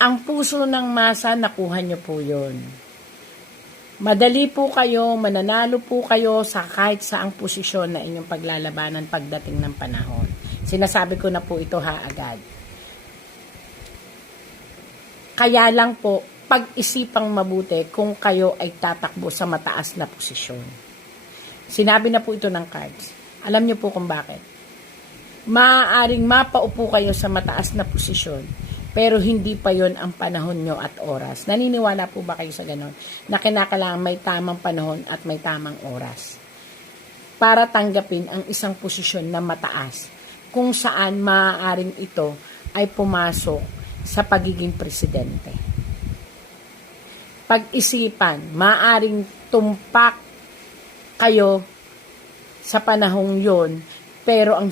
Ang puso ng masa, nakuha nyo po yun. Madali po kayo, mananalo po kayo sa kahit saang posisyon na inyong paglalabanan pagdating ng panahon. Sinasabi ko na po ito agad. Kaya lang po, pag-isipang mabuti kung kayo ay tatakbo sa mataas na posisyon. Sinabi na po ito ng cards. Alam niyo po kung bakit. Maaaring mapaupo kayo sa mataas na posisyon, pero hindi pa yon ang panahon nyo at oras. Naniniwala po ba kayo sa ganon? Na kinakailangan may tamang panahon at may tamang oras para tanggapin ang isang posisyon na mataas, kung saan maaaring ito ay pumasok sa pagiging presidente. Pag-isipan, maaaring tumpak kayo sa panahong yon, pero ang